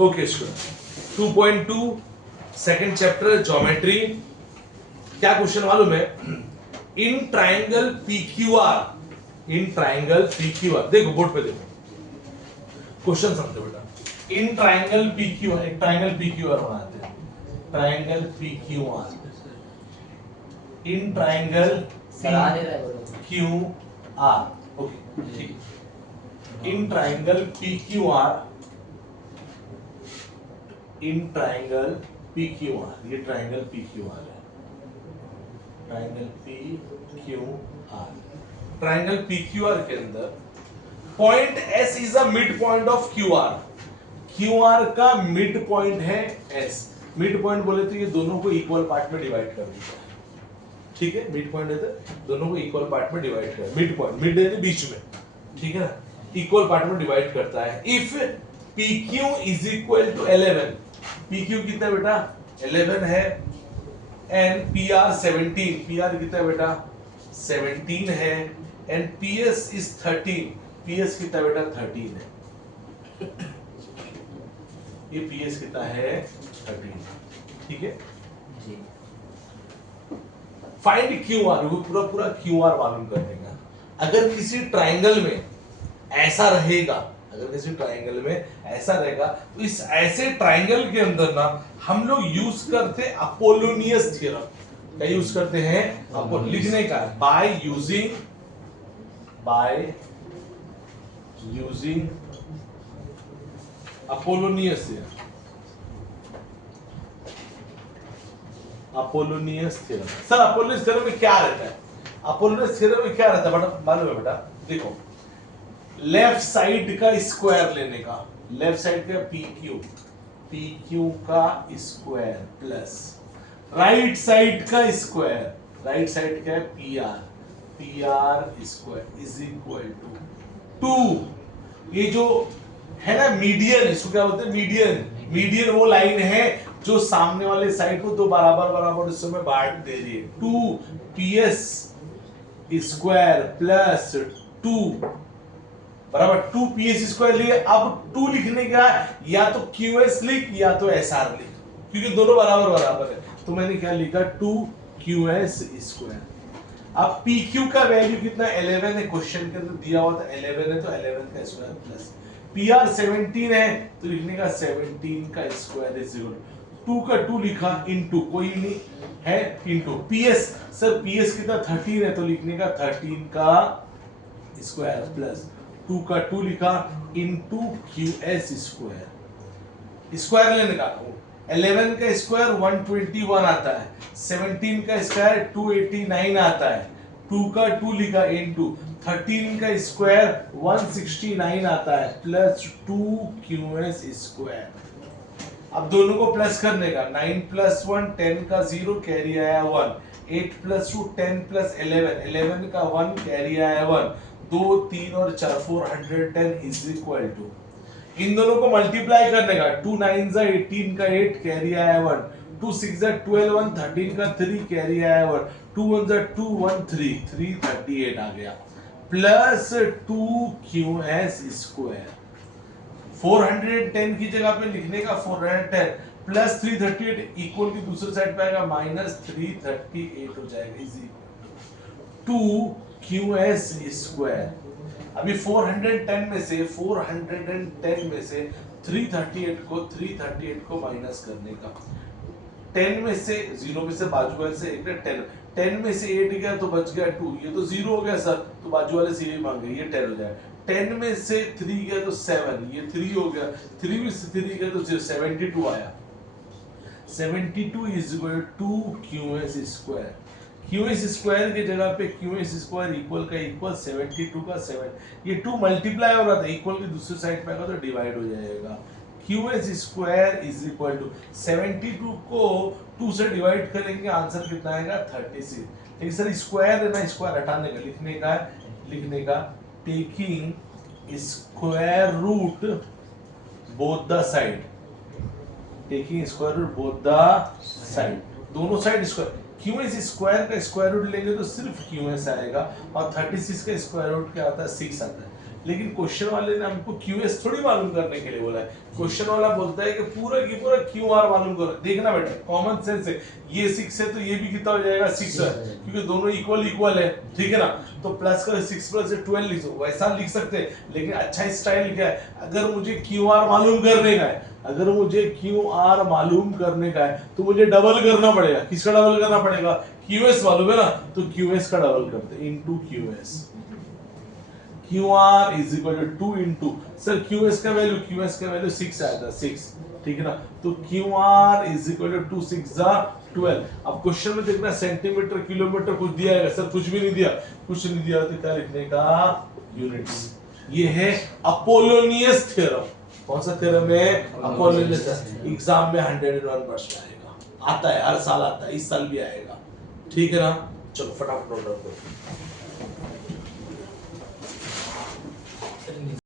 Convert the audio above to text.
Okay student 2.2 second chapter geometry. क्या question मालूम है? In triangle PQR, in triangle PQR, देखो बोर्ड पे देखो, क्वेश्चन समझो बेटा। इन ट्राइंगल PQR, एक ट्राइंगल PQR बनाते हैं, triangle PQR, in triangle PQR, okay ठीक है। In triangle PQR, in triangle PQR, ये ट्राइंगल PQR है, ट्राइंगल PQR, ट्राइंगल PQR के अंदर point S is a mid point of QR, QR का मिड पॉइंट है S। मिड पॉइंट बोले तो ये दोनों को इक्वल पार्ट में डिवाइड कर देता है, ठीक है। मिड पॉइंट है तो दोनों को इक्वल पार्ट में डिवाइड कर, मिड पॉइंट, मिड है बीच में, ठीक है ना, इक्वल पार्ट में डिवाइड करता है। If PQ is equal to 11, PQ कितना बेटा 11 है, एंड PR 17, PR कितना बेटा 17 है, एंड PS इज 13, PS कितना बेटा 13 है, ये PS कितना है 13, ठीक है जी। फाइंड QR, पूरा पूरा QR मालूम कर देगा। अगर किसी ट्राइंगल में ऐसा रहेगा, अगर किसी ट्राइंगल में ऐसा रहेगा तो इस ऐसे ट्राइंगल के अंदर ना हम लोग यूज करते अपोलोनियस थ्योरम। क्या यूज करते हैं? लिखने का by using Apollonius theorem, Apollonius theorem. Sir Apollonius theorem में क्या रहता है? अपोलोनियस थ्योरम में क्या रहता है बेटा मालूम है बेटा? देखो, लेफ्ट साइड का स्क्वायर लेने का, लेफ्ट साइड का PQ का स्क्वायर प्लस राइट साइड का स्क्वायर, राइट साइड का PR square is equal to 2। ये जो है ना मीडियन, इसको क्या बोलते हैं? मीडियन। मीडियन वो लाइन है जो सामने वाले साइड को दो बराबर बराबर हिस्सों में बांट दे रही है। 2PS स्क्वायर प्लस 2 बराबर 2PS स्क्वायर लिए। अब 2 लिखने का या तो QS लिख या तो SR लिख, क्योंकि दोनों बराबर बराबर है, तो मैंने क्या लिखा 2QS स्क्वायर। अब PQ का वैल्यू कितना 11 है, क्वेश्चन के अंदर दिया हुआ था 11 है, तो 11 का स्क्वायर प्लस PR 17 है, तो लिखने का 17 का स्क्वायर इज इक्वल 2 का 2 लिखा इनटू कोई नहीं है इनटू PS, सर PS कितना 13 है, तो लिखने का 13 का स्क्वायर प्लस 2 का 2 लिखा इनटू QS स्क्वायर। स्क्वायर लेने का 11 का स्क्वायर 121 आता है, 17 का स्क्वायर 289 आता है, 2 का 2 लिखा इनटू 13 का स्क्वायर 169 आता है प्लस 2QS स्क्वायर। अब दोनों को प्लस करने का 9 प्लस 1 10 का 0 कैरी आया 1, 8 प्लस 2 10 प्लस 11 11 का 1 कैरी आया 1, 2 3 और 4 410 इज इक्वल टू, इन दोनों को मल्टीप्लाई करने का 2 9 जा 18 का 8 कैरी आया 1, 2 6 जा 12 1 13 का 3 कैरी आया 1, 2 1 जा 2 1 3 338 आ गया प्लस 2QS स्क्वायर। 410 की जगह पे लिखने का 410 प्लस 338 इक्वल की दूसरी साइड पे आएगा माइनस 338 हो जाएगा, इजी 2QS स्क्वायर। अभी 410 में से 338 को माइनस करने का, 10 में से 0 में से बाजू वाले से एक 10 में से 8 गया तो बच गया 2, ये तो 0 हो गया सर, तो बाजू वाले से ये मांगे, ये 10 हो जाएगा। 10 में से 3 गया तो 7, ये 3 हो गया, 3 में से 3 गया तो 72 आया, 72 is equal to QS square. QS square की जगह पे QS स्क्वायर इक्वल का इक्वल 72 का 7, ये 2 मल्टीप्लाई हो रहा था, इक्वल की दूसरी साइड पे आएगा तो डिवाइड हो जाएगा। QS square is equal to 72 को 2 से डिवाइड करेंगे, आंसर कितना आएगा 36। लेकिन सर स्क्वायर है ना, स्क्वायर हटाने का, लिखने का taking square root both the side, taking square root both the side, दोनों साइड स्क्वायर। QS स्क्वायर का स्क्वायर रूट लेंगे तो सिर्फ QS आएगा, और 36 का स्क्वायर रूट क्या आता है 6 आता है। लेकिन क्वेश्चन वाले ने हमको QS थोड़ी मालूम करने के लिए बोला है। क्वेश्चन वाला बोलता है कि पूरा की पूरा QR मालूम करो। देखना बेटा, कॉमन सेंस है, ये 6 है तो ये भी कितना हो जाएगा 6 है, क्योंकि दोनों इक्वल है, ठीक है ना। तो प्लस का 6 प्लस 12 लिख दो, वैसा लिख सकते हैं, लेकिन अच्छा स्टाइल क्या है, अगर मुझे QR मालूम करने का है, अगर मुझे QR मालूम करने का है तो मुझे डबल करना पड़ेगा। किसका डबल करना पड़ेगा? QS मालूम है ना, तो QS का डबल करते हैं, into QS। QR is equal to 2 into, sir QS का वैल्यू 6 आया था, 6, ठीक है ना। तो QR इज इक्वल टू 2 6 जा 12। अब क्वेश्चन में देखना सेंटीमीटर किलोमीटर कुछ दिया है सर? कुछ भी नहीं दिया, कुछ नहीं दिया तो क्या लिखने का? यूनिट्स। ये है अपोलोनियस थ्योरम। कौन सा थ्योरम है? अपोलोनियस। एग्जाम में 101% आएगा, आता है, हर साल आता है, इस साल भी आएगा, ठीक है ना। चलो फटाफट नोट डाउन करो।